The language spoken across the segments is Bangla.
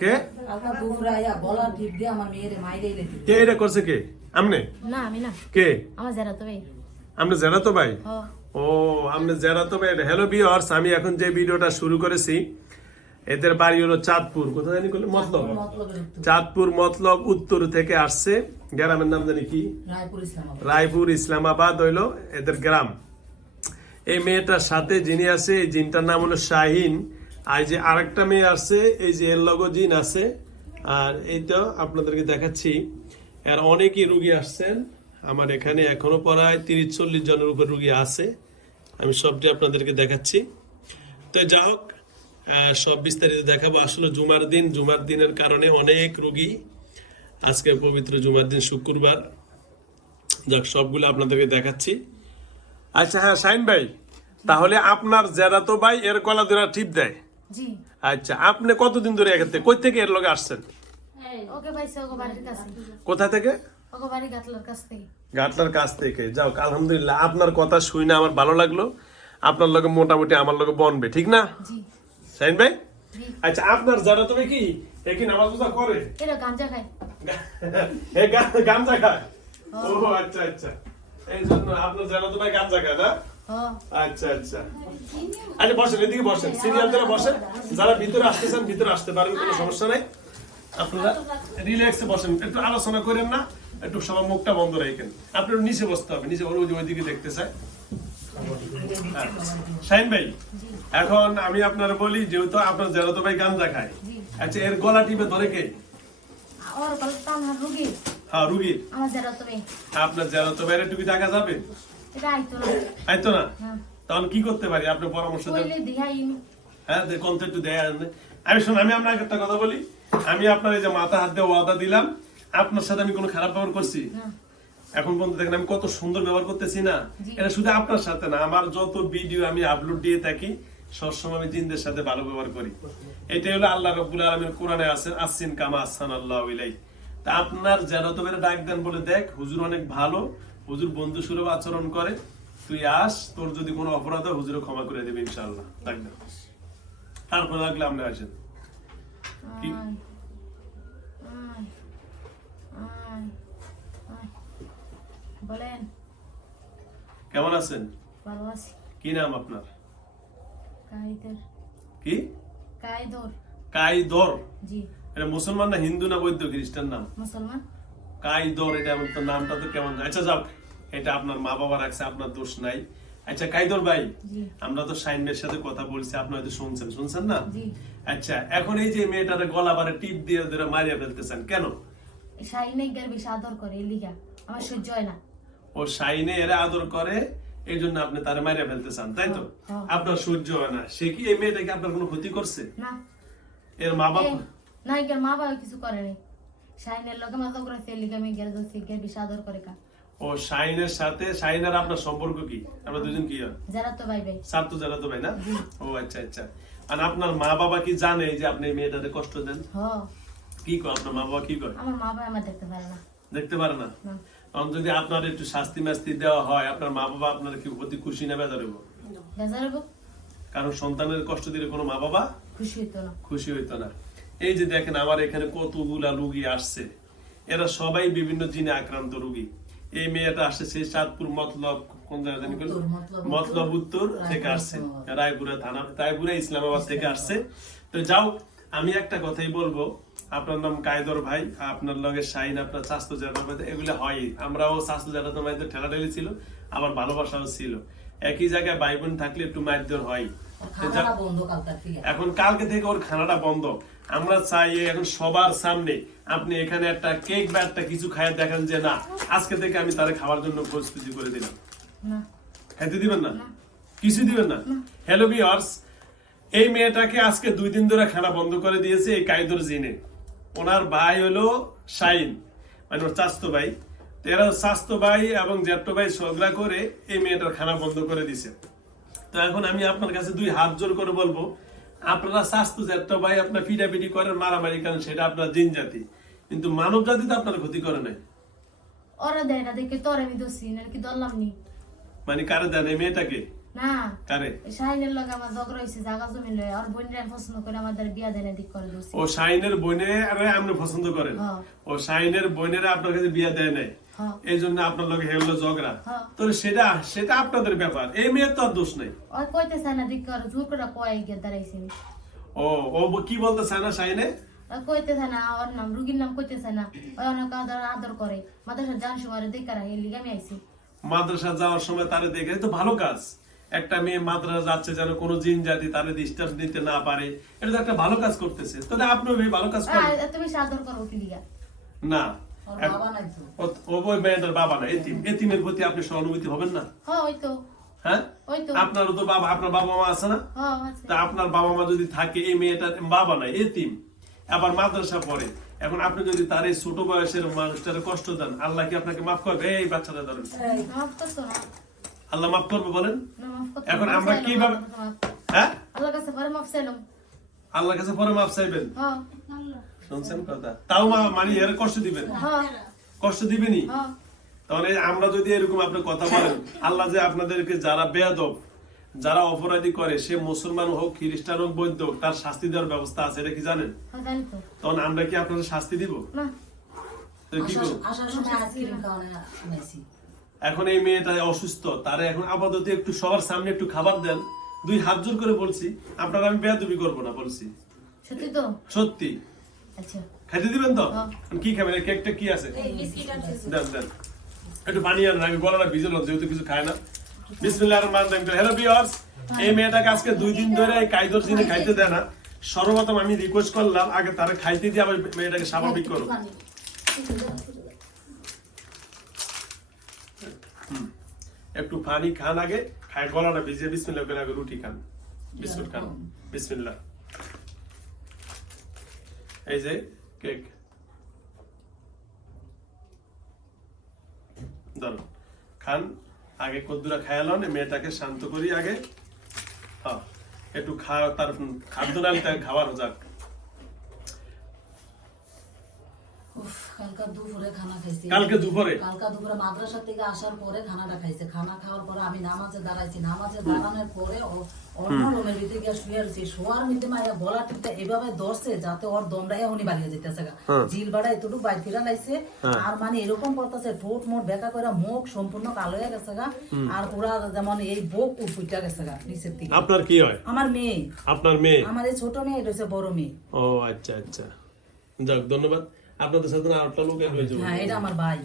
কে? কে এটা করছে কে? আমনে? না আমি না। কে? আমার যারা তো ভাই। আমনে জেরা ভাই? ও আমনে জেরা তো ভাই। হ্যালো ভিউয়ার্স আমি এখন যে ভিডিওটা শুরু করেছি এদের বাড়ি হলো চাঁদপুর। কোথায় জানি করলে মতলব। উত্তর। চাঁদপুর মতলব উত্তর থেকে আসছে। গ্রামের নাম জানি কি? রায়পুর ইসলামাবাদ। রায়পুর ইসলামাবাদ হইল এদের গ্রাম। এই মেয়েটার সাথে যিনি আছে এই জিনটার নাম হলো শাহিন। আর এই যে আরেকটা মেয়ে আছে এই যে এর লগো জিন আছে। আর এইটা আপনাদেরকে দেখাচ্ছি। আর অনেকই রুগী আসছেন। আমার এখানে এখনও প্রায় তিরিশ, চল্লিশ জনের উপর রুগী আছে। আমি সবটি আপনাদেরকে দেখাচ্ছি। তো যা হোক সব বিস্তারিত দেখাবো। আসলে জুমার দিন, জুমার দিনের কারণে অনেক রুগী আজকে পবিত্র জুমার দিন শুক্রবার। যাক, সবগুলো আপনাদেরকে দেখাচ্ছি। আচ্ছা হ্যাঁ সাইন ভাই, তাহলে আপনার জেরাতো ভাই এর কলা ধরা টিপ দেয়। জি। আচ্ছা আপনি কতদিন ধরে এখানে কই থেকে এর লগে আসছেন? ওকে পাইছে ওকে বাড়ির কাছে। কোথা থেকে? ওকে বাড়ি গাতলার কাছ থেকে। গাটলার কাছ থেকে। যাও আলহামদুলিল্লাহ আপনার কথা শুনে আমার ভালো লাগল। আপনার লগে মোটামুটি আমার লগে বনবে ঠিক না? জি। সাইন ভাই? আচ্ছা আপনার জেরাতো ভাই কি? একই নামাজ পূজা করে? এরা গাঞ্জা খায়। এ গা- গামজা খায়? ও। আচ্ছা আচ্ছা। এই জন্য আপনার জেরাতো ভাই গামজা খায় না? আচ্ছা আচ্ছা। আচ্ছা বসেন এদিকে বসেন। সিরিয়াল ধরে বসেন যারা ভিতরে আসতেছেন ভিতরে আসতে পারেন কোনো সমস্যা নাই। আপনারা রিল্যাক্সে বসেন। একটু আলোচনা করেন না একটু সবার মুখটা বন্ধ রাখেন। আপনার নিচে বসতে হবে নিচে যে ওইদিকে দেখতে চাই। শাহিন ভাই এখন আমি আপনার বলি যেহেতু আপনার জেলাতো ভাই গাঞ্জা খায়। আচ্ছা এর গলা টিপে ধরে কে? ওর রুগী। হ্যাঁ রুগীর আমার যারা তো ভাই। আপনার জেলাতো ভাইয়ের টুপি দেখা যাবে? এটা আইতো না। আইতো না? না কি করতে পারি? আপনি পরামর্শ দেন। হ্যাঁ দেখুন তো একটু দেয় আমি শোন আমি আপনাকে একটা কথা বলি। আমি আপনার এই যে মাথা হাত দিয়ে ওয়াদা দিলাম আপনার সাথে আমি কোনো খারাপ ব্যবহার করছি? এখন পর্যন্ত দেখেন আমি কত সুন্দর ব্যবহার করতেছি না। এটা শুধু আপনার সাথে না আমার যত ভিডিও আমি আপলোড দিয়ে থাকি সবসময় আমি জিনদের সাথে ভালো ব্যবহার করি। এটাই হলো আল্লাহ রব্বুল আলমীর কোরআনে আছে আসিন কামা আসান আল্লাহ তা আপনার যেন তো ডাক দেন বলে দেখ হুজুর অনেক ভালো হুজুর বন্ধু সুলভ আচরণ করে তুই আস তোর যদি কোনো অপরাধ হয় হুজুরে ক্ষমা করে দেবে ইনশাআল্লাহ। ডাক দেন তারপর লাগলে আপনি আসেন। কি? বলেন। কেমন আছেন? ভালো আছি। কি নাম আপনার? কাইদের কি? কায়দর কাইদর জি। এটা মুসলমান না হিন্দু না বৈদ্য? খ্রিস্টান নাম? মুসলমান। কাইদর এটা তো নামটা তো কেমন আচ্ছা যাও এটা আপনার মা বাবা রাখছে আপনার দোষ নাই। আচ্ছা কাইদর ভাই আমরা তো সাইনের সাথে কথা বলছি আপনি হয়তো শুনছেন শুনছেন না? আচ্ছা এখন এই যে মেয়েটার গলা বারে টিপ দিয়ে ধরে মারিয়া ফেলতেছেন কেন? গের বেশি আদর করে লিগা। আমার সহ্য হয় না। ও সাইনে এরা আদর করে এই জন্য আপনি তারে মারিয়া ফেলতে চান তাই তো। আপনার সহ্য হয় না। সে কি এই মেয়েটাকে আপনার কোনো ক্ষতি করছে? না। এর মা বাবা না এর মা বাবা কিছু করে নাই। শাহিনের লগে মাথা করে দোষে গের বেশি আদর করে কা ও শাইনের সাথে শাইনের আপনার সম্পর্ক কি? আমরা দুজন কি যারা তো ভাই ভাই। সার তো জানা তো ভাই না? ও আচ্ছা আচ্ছা। আর আপনার মা বাবা কি জানে যে আপনি কষ্ট দেন? কি কয় আপনার মা বাবা কি কয়? আমার মা বাবা আমার দেখতে পারে না। দেখতে পারে না? না। তখন যদি আপনার একটু শাস্তি মাস্তি দেওয়া হয় আপনার মা বাবা আপনার কি অতি খুশি নেবে ধরব বেজার হব কারণ সন্তানের কষ্ট দিলে কোনো মা বাবা খুশি হইতো না। খুশি হইতো না। এই যে দেখেন আমার এখানে কতগুলা রুগী আসছে। এরা সবাই বিভিন্ন জিনে আক্রান্ত রুগী। এই মেয়েটা আসছে চাঁদপুর মতলব কোন জায়গা জানি মতলব উত্তর। থেকে আসছে। রায়পুরা থানা। রায়পুরা ইসলামাবাদ থেকে আসছে। তো যাও আমি একটা কথাই বলব। আপনার নাম কায়দর ভাই আপনার লগে শাইন আপনার স্বাস্থ্য জানাতে এগুলো হয় আমরাও স্বাস্থ্য জানাতে মাইতে ঠেলাঠেলি ছিল আবার ভালোবাসাও ছিল। একই জায়গায় ভাই বোন থাকলে একটু মাইদর হয় এখন কালকে থেকে ওর খানাটা বন্ধ। আমরা চাই এখন সবার সামনে আপনি এখানে একটা কেক বা একটা কিছু খায় দেখেন যে না আজকে থেকে আমি তারে খাওয়ার জন্য প্রস্তুতি করে দিলাম। না। খাইতে দিবেন না? কিছু দিবেন না? হ্যালো ভিউয়ার্স এই মেয়েটাকে আজকে দুই দিন ধরে খানা বন্ধ করে দিয়েছে এই কায়দর জিনে। ওনার ভাই হলো শাইন মানে ওর চাস্তো ভাই। এরা স্বাস্থ্য ভাই এবং জ্যাঠো ভাই ঝগড়া করে এই মেয়েটার খানা বন্ধ করে দিছে। তো এখন আমি আপনার কাছে দুই হাত জোর করে বলব আপনারা স্বাস্থ্য জ্যাঠো ভাই আপনার পিটাপিটি করেন মারামারি করেন সেটা আপনার জিন জাতি। কিন্তু মানব জাতি তো আপনার ক্ষতি করে নাই। ওরা দেয় না দেখে তোর আমি দোষী না কি নি? মানে কারে দেন এই মেয়েটাকে? না। কারে? শাহিনের লগে আমার ঝগড়া জায়গা জমি লয়ে। আর বোনরা পছন্দ করে আমাদের বিয়া দেনে দিক করে ও শাইনের বোনে আরে পছন্দ করেন? হ্যাঁ। ও বোনেরা আপনার কাছে বিয়া দেয় নাই? এই জন্য আপনার লগে হেলো ঝগড়া। হ্যাঁ। তো সেটা সেটা আপনাদের ব্যাপার। এই মেয়ের তো দোষ নাই। ওই কইতেছে না দিক জোর করে কয়ে গিয়ে দাঁড়াইছি। ও ও কি বলতে চায় না শাইনে ওই কইতেছে না ওর নাম রুগীর নাম কইতেছে না। ওই অনেক আদর আদর করে। মাদ্রাসা জান সময় দেখে এই লিগে আমি আইছি। মাদ্রাসা যাওয়ার সময় তারে দেখে তো ভালো কাজ। একটা মেয়ে মাদ্রাসা যাচ্ছে যেন কোনো জিন জাতি তারে ডিস্টার্ব নিতে না পারে। এটা তো একটা ভালো কাজ করতেছে। তাহলে আপনিও ভালো কাজ করেন। আর তুমি আদর করো কি না। বাবা না এতিমের প্রতি আপনি সহানুভূতি হবেন না? হ্যাঁ হ্যাঁ? ওই তো। আপনারও তো বাবা আপনার বাবা মা আছে না? হ্যাঁ তা আপনার বাবা মা যদি থাকে এই মেয়েটার বাবা নাই এতিম। আবার মাদ্রাসা পড়ে। এখন আপনি যদি তার এই ছোট বয়সের মানুষটারে কষ্ট দেন আল্লাহ কি আপনাকে মাফ করবে? এই বাচ্চাটা ধরেন। আল্লাহ মাফ করবে বলেন? এখন আমরা কিভাবে-। হ্যাঁ? আল্লাহর কাছে পরে মাফ চাইলাম। আল্লাহর কাছে পরে মাফ চাইবেন? শুনছেন কথা তাও মা মানে এর কষ্ট দিবেন হ্যাঁ কষ্ট দিবেনি হ্যাঁ তাহলে আমরা যদি এরকম আপনি কথা বলেন আল্লাহ যে আপনাদেরকে যারা বেয়াদব যারা অপরাধী করে সে মুসলমান হোক খ্রিস্টান হোক বৈদ্য হোক তার শাস্তি দেওয়ার ব্যবস্থা আছে এটা কি জানেন হ্যাঁ জানি তো তখন আমরা কি আপনাদের শাস্তি দিব এখন এই মেয়েটা অসুস্থ তারা এখন আপাতত একটু সবার সামনে একটু খাবার দেন দুই হাত জোর করে বলছি আপনারা আমি বেয়াদবি করব না বলছি সত্যি তো সত্যি আচ্ছা খাইতে দিবেন তো? হ্যাঁ। কি খাবেন? কেকটা কি আছে? দেন দেন। একটু পানি আনেন আমি গলাটা ভিজে যেহেতু কিছু খায় না। বিসমিল্লাহির রহমানির রহিম। হ্যালো ভিউয়ার্স এই মেয়েটাকে আজকে দুই দিন ধরে এই কাইদর জিনে খাইতে দেয় না সর্বপ্রথম আমি রিকোয়েস্ট করলাম আগে তারা খাইতে দিয়ে আবার মেয়েটাকে স্বাভাবিক করো। একটু পানি। খান আগে খায় গলাটা ভিজে বিসমিল্লাহ করে আগে রুটি খান। বিস্কুট খান। বিসমিল্লাহ। এই যে কেক ধরো খান, আগে কদ্দুরা খায়ালন মেয়েটাকে শান্ত করি আগে। হ্যাঁ একটু খা, তার খাদ্য তাকে খাওয়ানো যাক কালকা দুপুরে খানা খাইছি। কালকে দুপুরে? কালকা দুপুরে মাদ্রাসা থেকে আসার পরে খানাটা খাইছে। খানা খাওয়ার পরে আমি নামাজে দাঁড়াইছি। নামাজে দাঁড়ানোর পরে অন্য রুমের ভিতরে গিয়ে শুয়ে রয়েছি। শোয়ার মধ্যে মায়া গলা টিপতে এভাবে ধরছে যাতে ওর দমটাই এখনই বাড়িয়ে যেতেছে জিল বাড়া এতটুকু বাইর ফিরা লাইছে। আর মানে এরকম করতেছে ঠোঁট মোট বেকা করে মুখ সম্পূর্ণ কালো হয়ে গেছে গা। আর পুরা যেমন এই বুক উঠে গেছে গা নিচের দিকে। আপনার কি হয়? আমার মেয়ে। আপনার মেয়ে? আমার এই ছোট মেয়ে রয়েছে বড় মেয়ে। ও আচ্ছা আচ্ছা। যাক ধন্যবাদ। আপনাদের সাথে আর একটা লোক হয়েছে হ্যাঁ এটা আমার ভাই।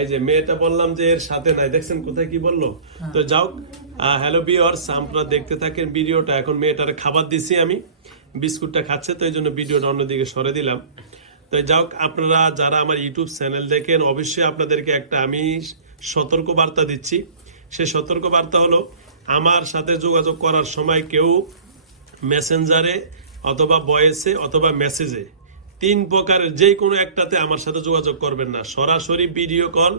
এই যে মেয়েটা বললাম যে এর সাথে নাই দেখছেন কোথায় কি বলল? তো যাও হ্যালো বিয়ার্স আপনারা দেখতে থাকেন ভিডিওটা। এখন মেয়েটার খাবার দিছি আমি বিস্কুটটা খাচ্ছে তো এই জন্য ভিডিওটা অন্যদিকে সরে দিলাম। তো যাও আপনারা যারা আমার ইউটিউব চ্যানেল দেখেন অবশ্যই আপনাদেরকে একটা আমি সতর্ক বার্তা দিচ্ছি। সেই সতর্ক বার্তা হলো আমার সাথে যোগাযোগ করার সময় কেউ মেসেঞ্জারে অথবা ভয়েসে অথবা মেসেজে তিন প্রকারের যে কোনো একটাতে আমার সাথে যোগাযোগ করবেন না। সরাসরি ভিডিও কল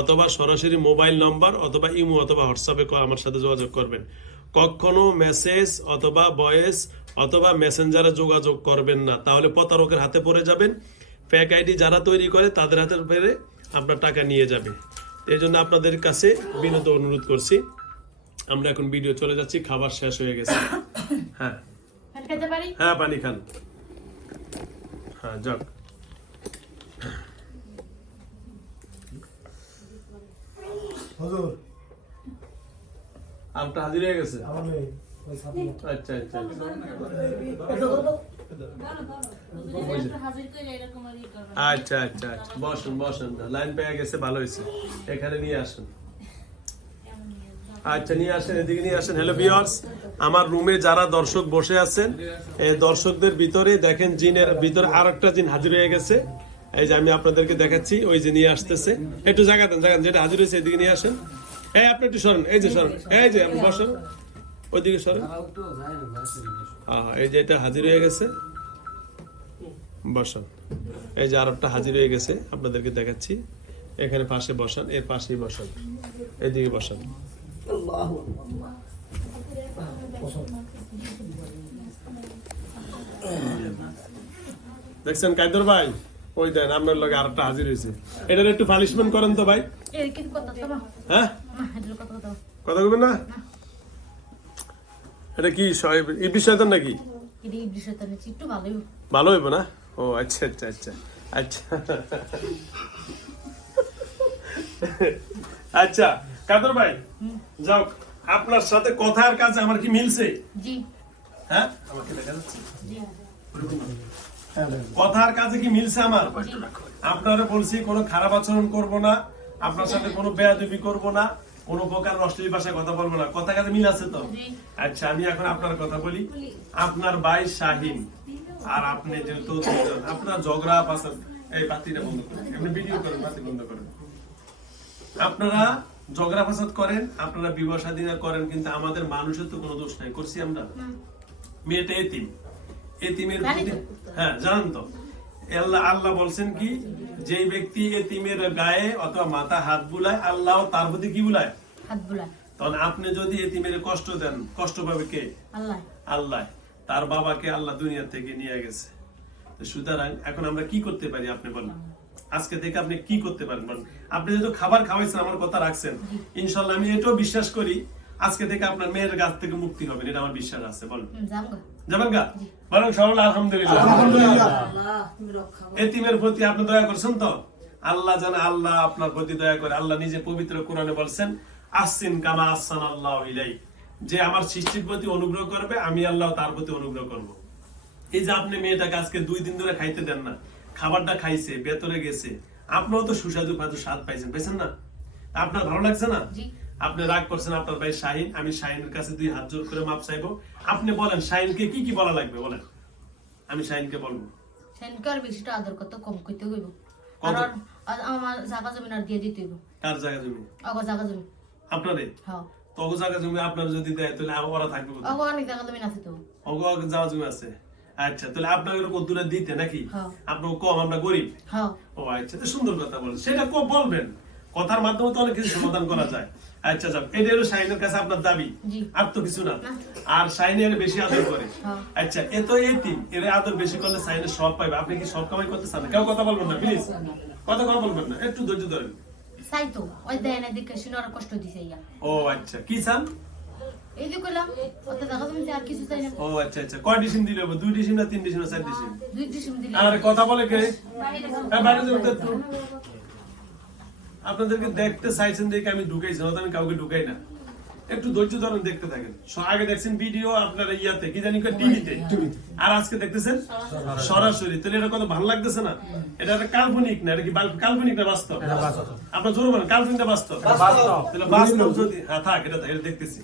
অথবা সরাসরি মোবাইল নম্বর অথবা ইমো অথবা হোয়াটসঅ্যাপে কল আমার সাথে যোগাযোগ করবেন। কখনো মেসেজ অথবা ভয়েস অথবা মেসেঞ্জারে যোগাযোগ করবেন না। তাহলে প্রতারকের হাতে পড়ে যাবেন। ফ্যাক আইডি যারা তৈরি করে তাদের হাতে পেরে আপনার টাকা নিয়ে যাবে। এই জন্য আপনাদের কাছে বিনত অনুরোধ করছি। আমরা এখন ভিডিও চলে যাচ্ছি খাবার শেষ হয়ে গেছে। হ্যাঁ। হ্যাঁ পানি খান। হ্যাঁ যাক। হুজুর। আমটা হাজির হয়ে গেছে? আচ্ছা আচ্ছা আচ্ছা। আচ্ছা। আচ্ছা আচ্ছা। বসুন বসুন। লাইন পেয়ে গেছে ভালো হয়েছে। এখানে নিয়ে আসুন। আচ্ছা নিয়ে আসেন, এদিকে নিয়ে আসেন। আমার রুমে যারা দর্শক বসে আছেন দর্শকদের ভিতরে দেখেন জিনের ভিতরে আর একটা জিন হাজির হয়ে গেছে। এই যে আমি আপনাদেরকে দেখাচ্ছি, ওই যে নিয়ে আসতেছে। একটু জায়গা দেন, জায়গা যেটা হাজির হয়েছে, এদিকে নিয়ে আসেন। এই, আপনি একটু সরেন, এই যে সরেন, এই যে বসেন, ওইদিকে সরেন। হ্যাঁ এই যে এটা হাজির হয়ে গেছে। বসান। এই যে আরবটা হাজির হয়ে গেছে, আপনাদেরকে দেখাচ্ছি। এখানে পাশে বসান, এর পাশেই বসান। এদিকে বসান। দেখছেন কাইদর ভাই? ওই দেন আপনার লগে আরেকটা হাজির হয়েছে। এটার একটু পানিশমেন্ট করেন তো ভাই। কথা হ্যাঁ? কথা বলবেন না? এটা কি ইবলিশ শয়তান নাকি? ভালো হইব না? ও আচ্ছা আচ্ছা আচ্ছা আচ্ছা। আচ্ছা কাদর ভাই যাও। আপনার সাথে কথার কাজে আমার কি মিলছে? জি। হ্যাঁ? আমাকে দেখা যাচ্ছে? জি। দেখেন। কথার কাজে কি মিলছে আমার? আপনারা বলছি কোনো খারাপ আচরণ করব না। আপনার সাথে কোনো বেয়াদবি করব না। কোনো প্রকার অশ্লীল ভাষায় কথা বলব না। কথা কাজে মিল আছে তো? আচ্ছা আমি এখন আপনার কথা বলি। আপনার ভাই শাহিন আর আপনি যেহেতু আপনার ঝগড়া পাশান এই বাতিটা বন্ধ করেন। আপনি ভিডিও করেন বাতি বন্ধ করেন। আপনারা ঝগড়া ফাসাদ করেন আপনারা বিবাহ স্বাধীন করেন কিন্তু আমাদের মানুষের তো কোনো দোষ নাই। করছি আমরা? মেয়েটা এতিম। এতিমের। হ্যাঁ জানেন তো। আল্লাহ আল্লাহ বলছেন কি? যে ব্যক্তি এতিমের গায়ে অথবা মাথা হাত বুলায় আল্লাহ তার প্রতি কি বুলায়? হাত বুলা তখন আপনি যদি এতিমের কষ্ট দেন কষ্ট পাবে কে? আল্লাহ। আল্লাহ। তার বাবাকে আল্লাহ দুনিয়া থেকে নিয়ে গেছে। সুতরাং এখন আমরা কি করতে পারি আপনি বলেন? আজকে থেকে আপনি কি করতে পারেন বলেন আপনি যেহেতু খাবার খাওয়াইছেন আমার কথা রাখছেন। ইনশাল্লাহ আমি এটাও বিশ্বাস করি আজকে থেকে আপনার মেয়ের গাছ থেকে মুক্তি হবে এটা আমার বিশ্বাস আছে বলেন। যাবেন গা? বলেন সরল আলহামদুলিল্লাহ। আলহামদুলিল্লাহ। আল্লাহ তুমি রক্ষা করো। এতিমের প্রতি আপনি দয়া করছেন তো? আল্লাহ জানে আল্লাহ আপনার প্রতি দয়া করে আল্লাহ নিজে পবিত্র কোরআনে বলছেন আসিন কামা আসান আল্লাহ ইলাই যে আমার সৃষ্টির প্রতি অনুগ্রহ করবে আমি আল্লাহ তার প্রতি অনুগ্রহ করব। এই যে আপনি মেয়েটাকে আজকে দুই দিন ধরে খাইতে দেন না খাবারটা খাইছে ভেতরে গেছে। আপনিও তো সুস্বাদু ফাদু স্বাদ পাইছেন পাইছেন না? আপনার ভালো লাগছে না? আপনি রাগ করছেন আপনার ভাই শাহিন আমি শাহিনের কাছে দুই হাত জোর করে মাপ চাইব। আপনি বলেন শাহিনকে কি কি বলা লাগবে বলেন? আমি শাহিনকে বলব। সেনকে আর বেশিটা আদর কত কম করতে হইব। আর আমার জায়গা জমি আর দিয়ে দিতে হইব। কার জায়গা জমি? অগ জায়গা জমি। আপনারে হ্যাঁ। তগো জায়গা জমি আপনার যদি দেয় তাহলে আ- ওরা থাকবে? অগ অনেক জায়গা জমি আছে তো। অগো আগে যাওয়া জমি আছে? আচ্ছা তাহলে আপনার এরকম দূরে দিতে নাকি? হ্যাঁ। আপনার কম আমরা গরিব। হ্যাঁ। ও আচ্ছা তো সুন্দর কথা বলেন সেটা কো বলবেন। কথার মাধ্যমে তো অনেক কিছু সমাধান করা যায়। আচ্ছা যাক এটা হলো শাহিনের কাছে আপনার দাবি। আর তো কিছু না। আর শাহিনের বেশি আদর করে। হ্যাঁ। আচ্ছা এ তো এই তিন। এর আদর বেশি করলে শাহিনের সব পাইবে। আপনি কি সব কামাই করতে চান কেউ কথা বলবেন না প্লিজ কথা কথা বলবেন না। একটু ধৈর্য ধরেন। চাই তো। ওই দেয় না দেখে শুনে কষ্ট দিছে ইয়া। ও আচ্ছা। কি চান? এই যে কইলাম অত জায়গা জমি আর কিছু চাই না। ও আচ্ছা আচ্ছা। কয় ডিসিম দিলে হবে? দুই ডিসিম না তিন ডিসিম না চার ডিসিম? দুই ডিসিম দিলে আরে কথা বলে কে? হ্যাঁ, বাইরে যাও তো একটু। আপনাদেরকে দেখতে চাইছেন দেখে আমি ঢুকাইছি না আমি কাউকে ঢুকাই না। একটু ধৈর্য ধরেন দেখতে থাকেন। আগে দেখছেন ভিডিও আপনার ইয়াতে কি জানি টিভিতে। আর আজকে দেখতেছেন সরাসরি। তাহলে এটা কত ভালো লাগতেছে না? এটা একটা কাল্পনিক না এটা কি কাল্পনিক না বাস্তব? আপনার জোর বলেন কাল্পনিক না বাস্তব? তাহলে বাস্তব যদি হ্যাঁ থাক এটা এটা দেখতেছি।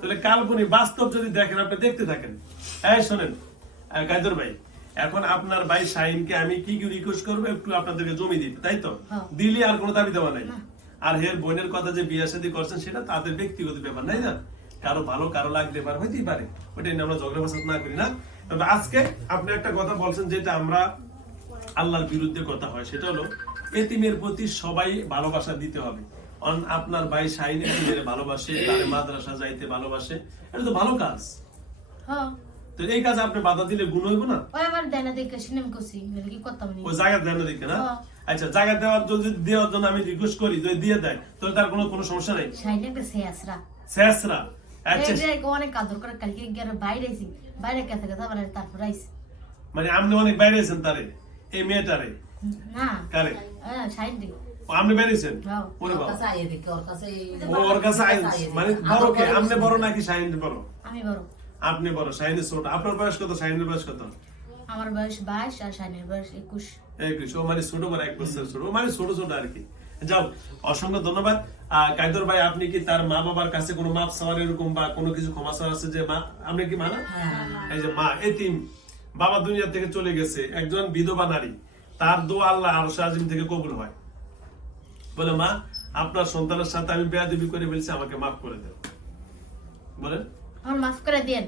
তাহলে কাল্পনিক বাস্তব যদি দেখেন আপনি দেখতে থাকেন। হ্যাঁ শোনেন গাইদর ভাই এখন আপনার ভাই শাহিনকে আমি কি কি রিকোয়েস্ট করব একটু আপনাদেরকে জমি দিতে তাই তো? হ্যাঁ। দিলে আর কোনো দাবি দেওয়া নাই আর হের বোনের কথা যে বিয়ে শাদী করছেন, সেটা তাদের ব্যক্তিগত ব্যাপার, নাই না? কারও ভালো, কারও লাগতে পারে হইতেই পারে। ওটা নিয়ে আমরা ঝগড়া ফাসাদ না করি না। তবে আজকে আপনি একটা কথা বলছেন, যেটা আমরা আল্লাহর বিরুদ্ধে কথা হয়, সেটা হলো এতিমের প্রতি সবাই ভালোবাসা দিতে হবে। আপনার ভাই এতিমের ভালোবাসে, তার মাদ্রাসা যাইতে ভালোবাসে, এটা তো ভালো কাজ। হ্যাঁ। তো এই কাজে আপনি বাধা দিলে গুণ হইব না? ওই আমার দেয় না দেখে শুনে আমি করছি নাহলে কি করতাম নি ওই জায়গা দেন দেখে না? হ্যাঁ। আচ্ছা জায়গা দেওয়ার জন্য যদি দেওয়ার জন্য আমি রিকোয়েস্ট করি যদি দিয়ে দেয় তাহলে তার কোনো কোনো সমস্যা নেই? সাইডে একটা শেষরা শেষরা আচ্ছা। অনেক করে কালকে গিয়ে বাইরে আইছি। বাইরে গেছে গেছে আবার তারপর আইছি। মানে আপনি অনেক বাইরে আছেন তারে এই মেয়েটারে? না। কারে? হ্যাঁ আপনি বেরিয়েছেন। ওরে বাবা। কাছে আইয়ে দেখে, ওর কাছে ওর কাছে মানে বড় কে? আপনি বড় নাকি শাহিন বড়? আমি বড়। আপনি বড় শাহিনের ছোট আপনার বয়স কত? শাহিনের বয়স কত? আমার বয়স বাইশ আর শাইনের বয়স একুশ। একুশ। ও মানে ছোট বড় এক বছর ছোট। ও মানে ছোট ছোট আর কি। যাও অসংখ্য ধন্যবাদ। কায়দর ভাই আপনি কি তার মা বাবার কাছে কোনো মাপ চাওয়ার এরকম বা কোনো কিছু ক্ষমা চাওয়ার আছে যে মা? আপনি কি মানা এই যে মা এতিম। বাবা দুনিয়া থেকে চলে গেছে একজন বিধবা নারী। তার দোয়া আল্লাহ আর আজিম থেকে কবুল হয়। বলে মা আপনার সন্তানের সাথে আমি বেয়াদবি করে ফেলছি আমাকে মাফ করে দেন। বলেন। আমার মাফ করে দেন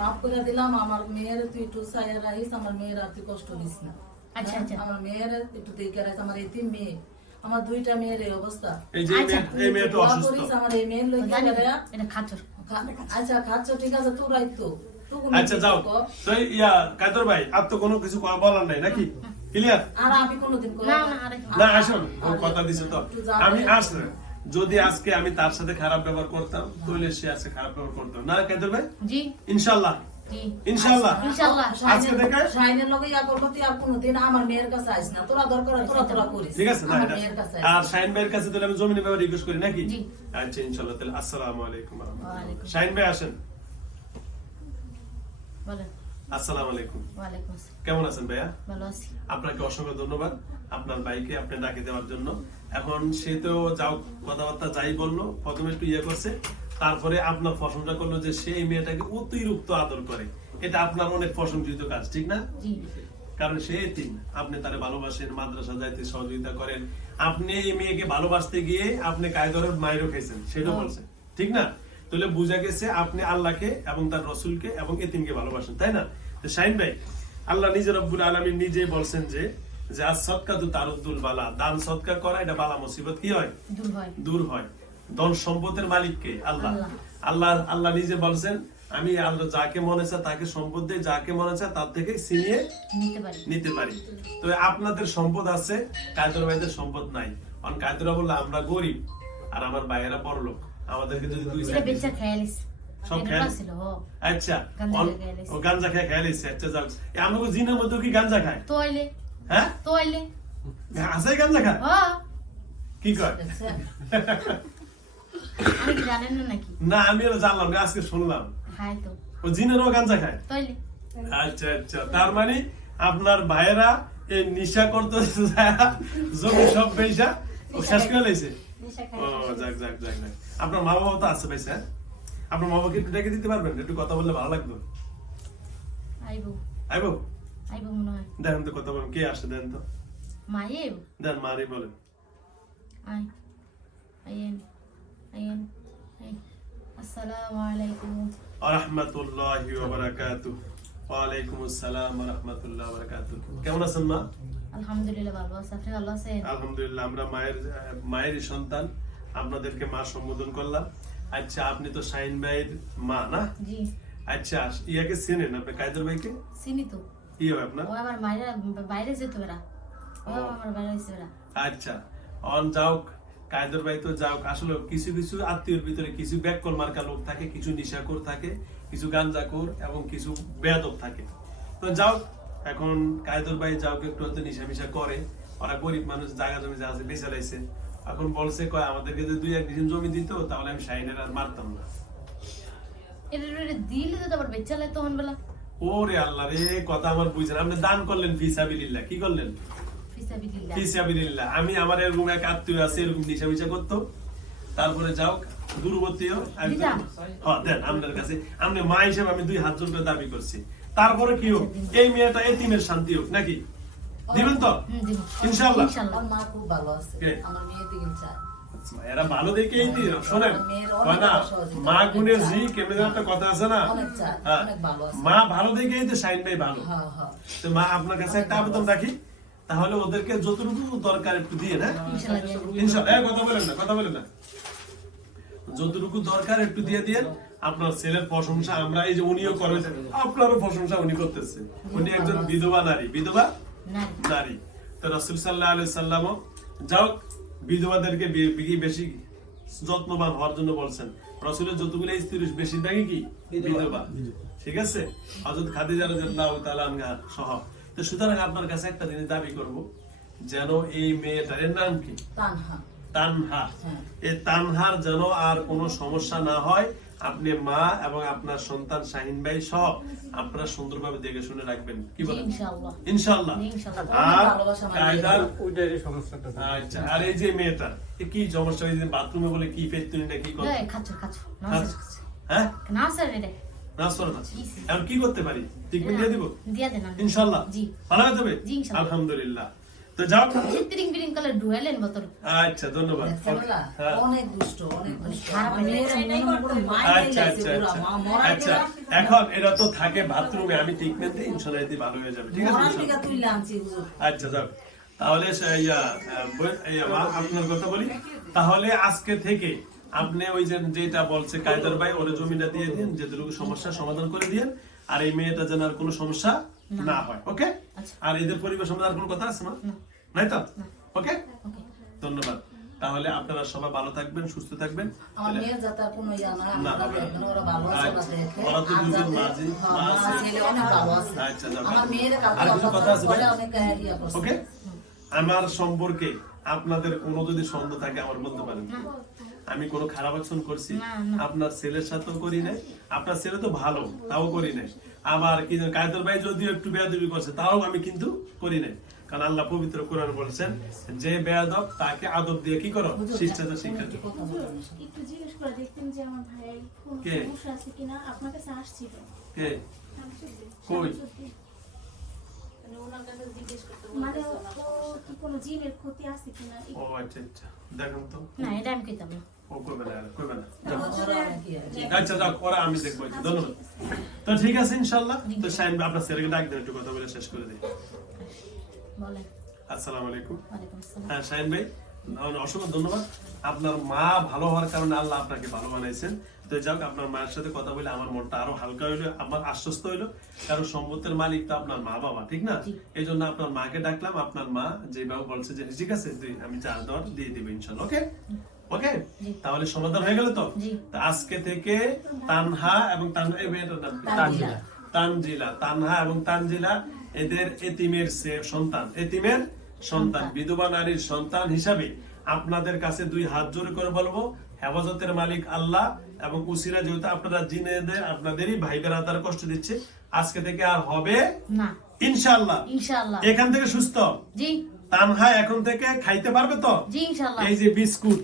মাফ করে দিলাম আমার মেয়ের তুই একটু সাইয়া রাখিস আমার মেয়ের আর তুই কষ্ট দিস না। আচ্ছা, হ্যাঁ, আচ্ছা। আমার মেয়ের একটু দেখে রাখিস আমার মেয়ে। আমার দুইটা মেয়ের এই অবস্থা। এই যে এই আচ্ছা, মেয়েটা অসুস্থ। আমার এই মেয়ের এটা খাচর আচ্ছা খাচ্ছ ঠিক আছে তুই আচ্ছা যাও। তো ইয়া কায়দর ভাই আর তো কোনো কিছু বলার নাই নাকি? ক্লিয়ার আর আমি কোনোদিন না না আসুন কথা দিছে তো। আমি আসলে যদি আজকে আমি তার সাথে খারাপ ব্যবহার করতাম তাহলে সে আজকে খারাপ ব্যবহার করতো। না ভাই? জি। ইনশাল্লাহ জি। ইনশাআল্লাহ। আজকে থেকে? শাইনের লগে ইয়া করব তুই আর কোনোদিন আমার মেয়ের কাছে আইস না। তোরা দরকার তোরা তোরা করিস। ঠিক আছে আমার মেয়ের কাছে আর শাহিন ভাইয়ের কাছে তাহলে আমি জমিনের ব্যাপারে রিকোয়েস্ট করি নাকি? জি। আচ্ছা ইনশাল্লাহ তাহলে আসসালামু আলাইকুম ভাই আসেন। বলেন। আসসালামু আলাইকুম। আসসালাম। কেমন আছেন ভাইয়া? ভালো আছি। আপনাকে অসংখ্য ধন্যবাদ। আপনার ভাইকে আপনি ডাকে দেওয়ার জন্য। এখন সে তো যাও কথাবার্তা যাই বলল প্রথমে একটু ইয়ে করছে তারপরে আপনার প্রশংসা করল যে সেই মেয়েটাকে অতিরিক্ত আদর করে। এটা আপনার অনেক প্রশংসিত কাজ ঠিক না? কারণ সে তিন আপনি তারে ভালোবাসেন মাদ্রাসা যাইতে সহযোগিতা করেন। আপনি এই মেয়েকে ভালোবাসতে গিয়ে আপনি কায়দরের মায়েরও খাইছেন সেটা হ্যাঁ। বলছেন ঠিক না? তাহলে বোঝা গেছে আপনি আল্লাহকে এবং তার রসুলকে এবং এতিমকে ভালোবাসেন তাই না? তো শাহিন ভাই আল্লাহ নিজে রব্বুল আলমী নিজে বলছেন যে যে সৎকা তো তারুদ্দুল বালা। দান সৎকা করা এটা বালা মুসিবত কি হয়? দূর হয়। ধন সম্পদের মালিককে আল্লাহ। আল্লাহ। আল্লাহ নিজে বলছেন আমি আল্লাহ যাকে মনে চায় তাকে সম্পদ দেয় যাকে মনে চায় তার থেকে ছিনিয়ে নিতে পারি। তো আপনাদের সম্পদ আছে কায়দর ভাইদের সম্পদ নাই। কারণ কায়দরা বলল আমরা গরিব আর আমার ভাইয়েরা বড় লোক। আমাদেরকে যদি দুই খেয়ালিস। সব? আচ্ছা গাঞ্জা অন- খেয়ে ও গাঞ্জা খেয়ে খেয়াল আচ্ছা যাও এ, আমাকে জিনের মধ্যে কি গাঞ্জা খায়? হ্যাঁ? তো আইলে আছে গাঞ্জা খায় কি কয়? আমি কি জানেন না নাকি? না আমি এটা জানলাম না, আজকে শুনলাম। হাই তো। ও জিনেরও গাঞ্জা খায়? তো আচ্ছা আচ্ছা। তার মানে আপনার ভাইয়েরা এই নিশা করতে জমি সব পয়সা ও শেষ করে লাইছে? ও যাক যাক যাক যাক। আপনার মা বাবা তো আছে পয়সা আপনার মা বাবাকে একটু ডেকে দিতে পারবেন? একটু কথা বললে ভালো আইবো। আইবো? আইবো মনে হয়। দেখেন তো কথা বলেন কে আসে দেন তো? দেন মারি বলেন। আই আইয়েন আইয়েন আসসালামু আলাইকুম। আরহামাতুল্লাহি ওয়া বারাকাতুহু ওয়া আলাইকুম আসসালাম ওয়া রাহমাতুল্লাহি ওয়া বারাকাতুহু কেমন আছেন মা? আলহামদুলিল্লাহ ভালো আছে। আপনি ভালো আছেন? আলহামদুলিল্লাহ আমরা মায়ের মায়েরই সন্তান। আপনাদেরকে মা সম্বোধন করলাম। আচ্ছা আপনি তো শাহিন ভাইয়ের মা না? জি। আচ্ছা ইয়াকে চেনেন আপনি কায়দার ভাইকে? চিনি তো। কি হয় আপনার? ও আমার মায়েরা বাইরে যেত এরা ও ও। আমার বাইরে যেত এরা আচ্ছা। অন যাওক কায়দর ভাই তো যাওক আসলে কিছু কিছু আত্মীয়র ভিতরে কিছু ব্যাককল মার্কা লোক থাকে কিছু নিশাকর থাকে কিছু গাঞ্জাকর এবং কিছু বেয়াদব থাকে। তো যাওক এখন কায়দর ভাই যাওক একটু হয়তো নিশা মিশা করে। ওরা গরিব মানুষ জায়গা জমি যা আছে বেঁচে লাইছে। এখন বলছে কয় আমাদেরকে যদি দুই এক দিন জমি দিত তাহলে আমি শাহিনের আর মারতাম না। এটা এটা দিলে তো আবার বেচালে তখন বেলা ওরে আল্লাহ রে কথা আমার বুঝছেন আপনি দান করলেন ফিসাবিল্লাহ কি করলেন? ফিসাবিলিল্লাহ। আমি আমার এরকম এক আত্মীয় আছে এরকম নিশা মিশা করতো। তারপরে যাও দূরবর্তীও। হ্যাঁ দেন আপনার কাছে। আপনি মা হিসেবে আমি দুই হাত জোর করে দাবি করছি। তারপরে কি হোক এই মেয়েটা এতিমের শান্তি হোক নাকি? দিবেন তো? আমার মা খুব ভালো আছে। আমার মেয়ে এরা ভালো দেখেই দি শোনেন না মা গুণের জি কেমন একটা কথা আছে না? হ্যাঁ। মা ভালো দেখেই তো ভাই ভালো। হ্যাঁ হ্যাঁ। তো মা আপনার কাছে একটা আবেদন রাখি। তাহলে ওদেরকে যতটুকু দরকার একটু দিয়ে হ্যাঁ। ইনশাআল্লাহ এই কথা বলেন না কথা বলেন না। যতটুকু দরকার একটু দিয়ে দিয়ে আপনার ছেলের প্রশংসা আমরা এই যে উনিও করে আপনারও প্রশংসা উনি করতেছে। উনি একজন বিধবা নারী বিধবা নারী। নারী। তো রসুল সাল্লাহ আলি সাল্লামও যাও বিধবাদেরকে বেশি যত্নবান হওয়ার জন্য বলছেন। রসুলের যতগুলো স্ত্রী বেশিরভাগই কি? বিধবা। ঠিক আছে? হজরত খাদিজা জানা তাআলা আনহা সহ। তো সুতরাং আপনার কাছে একটা জিনিস দাবি করব যেন এই মেয়েটার নাম কি? তানহা। তানহা। হ্যাঁ। এই তানহার যেন আর কোনো সমস্যা না হয় আপনি মা এবং আপনার সন্তান শাহিন ভাই সহ আপনারা সুন্দরভাবে দেখে শুনে রাখবেন। কি বলেন? ইনশাআল্লাহ। ইনশাআল্লাহ। আর কায়দার আচ্ছা আর এই যে মেয়েটা কি সমস্যা হয়েছে? বাথরুমে বলে কি পেতুনি না কি করে খাচ্ছ খাচ্ছ। হ্যাঁ? হ্যাঁ না? স্যার এটা। এখন কি করতে পারি? ট্রিটমেন্ট দিয়ে দিব? জি। ভালো হয়ে যাবে? আলহামদুলিল্লাহ। তো যাও। চিত্রিং বিরিং কালে ডুয়েলেন বতর আচ্ছা ধন্যবাদ। অনেক দুষ্ট অনেক আচ্ছা আচ্ছা। আচ্ছা আচ্ছা এখন এটা তো থাকে বাথরুমে আমি ট্রিটমেন্ট দিই ইনশাআল্লাহ এতে ভালো হয়ে যাবে ঠিক আছে? মরার ইনশাআল্লাহ? টিকা তুইলে আনছি হুজুর। আচ্ছা যাক তাহলে আপনার কথা বলি। তাহলে আজকে থেকে আপনি ওই যে যেটা বলছে কায়দার ভাই ওরে জমিটা দিয়ে দিন যেটুকু সমস্যা সমাধান করে দিন আর এই মেয়েটা যেন আর কোনো সমস্যা না। হয় ওকে আচ্ছা। আর এদের পরিবার সম্বন্ধে আর কোনো কথা আছে না। নাই তো? ওকে ধন্যবাদ। তাহলে আপনারা সবাই ভালো থাকবেন সুস্থ থাকবেন। আমার আচ্ছা। আচ্ছা, সম্পর্কে আপনাদের কোনো যদি সন্দেহ থাকে আমার বলতে পারেন। আমি কোনো খারাপ অ্যাকশন করছি। আপনার ছেলের সাথেও করি নাই। আপনার ছেলে তো ভালো তাও করি নাই। আবার কি কায়দর ভাই যদিও একটু বেয়াদবি করছে তাও আমি কিন্তু করি নাই। কারণ আল্লাহ পবিত্র কোরআন বলছেন যে বেয়াদব তাকে আদব দিয়ে কি করো? শিষ্টাচার শিক্ষা একটু জিজ্ঞেস করে দেখতেন যে আমার ভাইয়ের কোনো সমস্যা আছে কিনা? আপনার কাছে আসছিল। কে? কই? মানে ও কি কোনো জিনের ক্ষতি আছে কিনা? ও আচ্ছা আচ্ছা। ওরা আচ্ছা আমি দেখব। ধন্যবাদ। তো ঠিক আছে ইনশাল্লাহ তো ভাই, আপনার ছেলেকে ডাক দেন একটু কথা বলে শেষ করে দিই। আসসালামু আলাইকুম। হ্যাঁ শাহিন ভাই অসংখ্য ধন্যবাদ। আপনার মা ভালো হওয়ার কারণে আল্লাহ আপনাকে ভালো বানাইছেন। তো যাক আপনার মায়ের সাথে কথা বলে আমার মনটা আরও হালকা হইল আমার আশ্বস্ত হইল। কারণ সম্পত্তির মালিক তো আপনার মা বাবা ঠিক না? এই জন্য আপনার মাকে ডাকলাম। আপনার মা যেভাবে বলছে যে ঠিক আছে আমি যা দেওয়ার দিয়ে দিবো ইনশাল্লাহ ওকে? ওকে তাহলে সমাধান হয়ে গেল তো? আজকে থেকে তানহা এবং? তানজিলা। তানজিলা। তানহা এবং তানজিলা এদের এতিমের সন্তান। এতিমের সন্তান বিধবা নারীর সন্তান হিসাবে আপনাদের কাছে দুই হাত জোরে করে বলব। হেফাজতের মালিক আল্লাহ এবং উসিরা যেহেতু আপনারা জিনেদের আপনাদেরই ভাই বেড়াদার কষ্ট দিচ্ছে আজকে থেকে আর হবে না। ইনশাআল্লাহ। ইনশাআল্লাহ। এখান থেকে সুস্থ। জি। তানহা এখন থেকে খাইতে পারবে তো? জি ইনশাআল্লাহ। এই যে বিস্কুট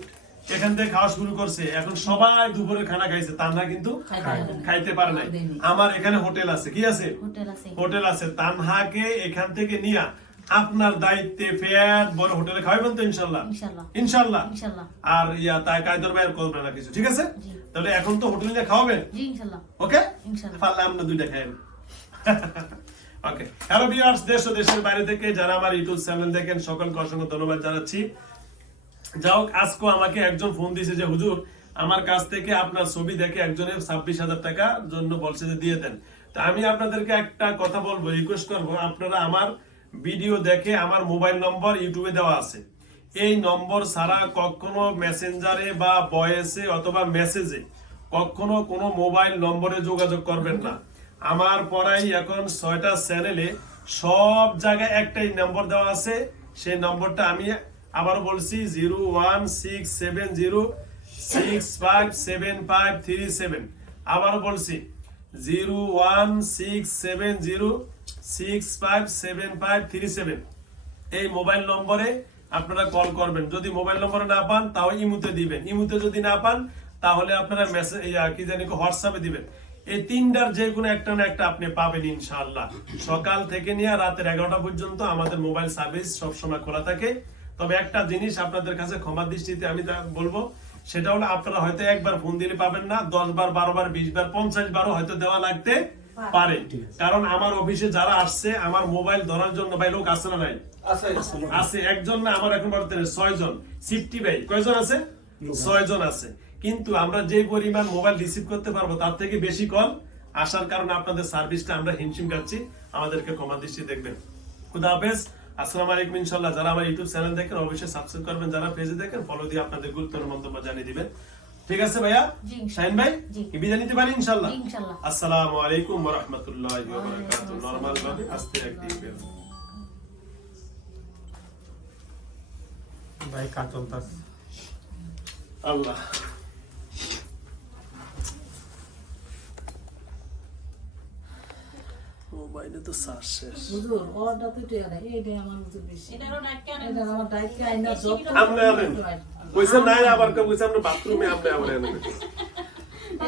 এখান থেকে খাওয়া শুরু করছে। এখন সবাই দুপুরে খানা খাইছে তানহা কিন্তু খাইতে পারে নাই। আমার এখানে হোটেল আছে কি আছে? হোটেল আছে। তানহাকে এখান থেকে নিয়ে আপনার দায়িত্বে ফেয়ার বড় হোটেলে খাওয়াবেন তো ইনশাল্লাহ? ইনশাল্লাহ। আর ইয়া তাই কায়দর ভাই আর করবে না কিছু ঠিক আছে? তাহলে এখন তো হোটেলে নিয়ে খাওয়াবেন? ওকে। পারলে আমরা দুইটা খাই ওকে। হ্যালো ভিউয়ার্স দেশ ও দেশের বাইরে থেকে যারা আমার ইউটিউব চ্যানেল দেখেন সকলকে অসংখ্য ধন্যবাদ জানাচ্ছি। যাই হোক আজকে আমাকে একজন ফোন দিয়েছে যে, হুজুর, আমার কাছ থেকে আপনার ছবি দেখে একজনের ছাব্বিশ হাজার টাকা জন্য বলছে যে দিয়ে দেন। তা আমি আপনাদেরকে একটা কথা বলব রিকোয়েস্ট করব। আপনারা আমার ভিডিও দেখে আমার মোবাইল নম্বর ইউটিউবে দেওয়া আছে। এই নম্বর ছাড়া কখনো মেসেঞ্জারে বা ভয়েসে অথবা মেসেজে কখনো কোনো মোবাইল নম্বরে যোগাযোগ করবেন না। আমার পড়াই এখন ছয়টা চ্যানেলে সব জায়গায় একটাই নম্বর দেওয়া আছে। সেই নম্বরটা আমি আবারও বলছি zero one six seven zero six five seven five three seven. আবারও বলছি zero one six seven zero six five seven five three seven. এই মোবাইল নম্বরে আপনারা কল করবেন। যদি মোবাইল নম্বরে না পান, তাও ইমুতে দিবেন। ইমুতে যদি না পান, তাহলে আপনারা মেসেজ কি জানি হোয়াটসঅ্যাপে দিবেন। এই তিনটার যে কোনো একটা না একটা আপনি পাবেন ইনশাআল্লাহ। সকাল থেকে নিয়ে রাতের এগারোটা পর্যন্ত আমাদের মোবাইল সার্ভিস সবসময় খোলা থাকে। তবে একটা জিনিস আপনাদের কাছে ক্ষমা দৃষ্টিতে আমি বলব সেটা হলো আপনারা হয়তো একবার ফোন দিলে পাবেন না দশ বার বারো বার বিশ বার পঞ্চাশ বারও হয়তো দেওয়া লাগতে পারে। কারণ আমার অফিসে যারা আসছে আমার মোবাইল ধরার জন্য ভাই লোক আসছে না নাই? আছে একজন না আমার এখন বর্তমানে ছয় জন সিফটি ভাই কয়জন আছে? ছয় জন আছে। কিন্তু আমরা যে পরিমাণ মোবাইল রিসিভ করতে পারব তার থেকে বেশি কল আসার কারণে আপনাদের সার্ভিসটা আমরা হিমশিম খাচ্ছি। আমাদেরকে ক্ষমা দৃষ্টি দেখবেন। খুদা হাফেজ। আসসালামু আলাইকুম ইনশাল্লাহ যারা আমার ইউটিউব চ্যানেল দেখেন অবশ্যই সাবস্ক্রাইব করবেন। যারা পেজে দেখেন ফলো দিয়ে আপনাদের গুরুত্বপূর্ণ মন্তব্য জানিয়ে দিবেন। ঠিক আছে ভাইয়া? শাহিন ভাই? জি। কি বিদায় নিতে পারি ইনশাল্লাহ আসসালামু আলাইকুম ওয়া রাহমাতুল্লাহি ওয়া বারাকাতুহু নরমাল ভাবে আস্তে একদিকে ভাই আল্লাহ। মোবাইলে তো সার্চ শেষ। হুজুর ওরটা তো টিয়া এইটাই আমার হুজুর বেশি। এটা আমার ডাইকে আইনা জব আমনে আনেন। কইছে নাই আবার কইছে আমরা বাথরুমে আবার আনেন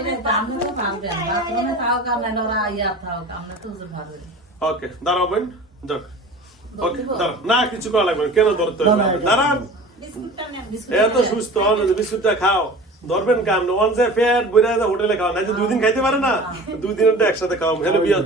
এটা আপনি তো পারবেন বাথরুমে থাও কাম নাই ওরা ইয়া থাও কাম না তো হুজুর পারবেন ওকে দাঁড়াও বোন যাক। ওকে না কিছু করা লাগবে কেন ধরতে হবে? দাঁড়ান। এত সুস্থ হন বিস্কুটটা খাও ধরবেন কাম ওয়ান যে পেট বইরা হোটেলে খাও না যে দুই দিন খাইতে পারে না দুই একসাথে খাও হ্যালো বিয়ার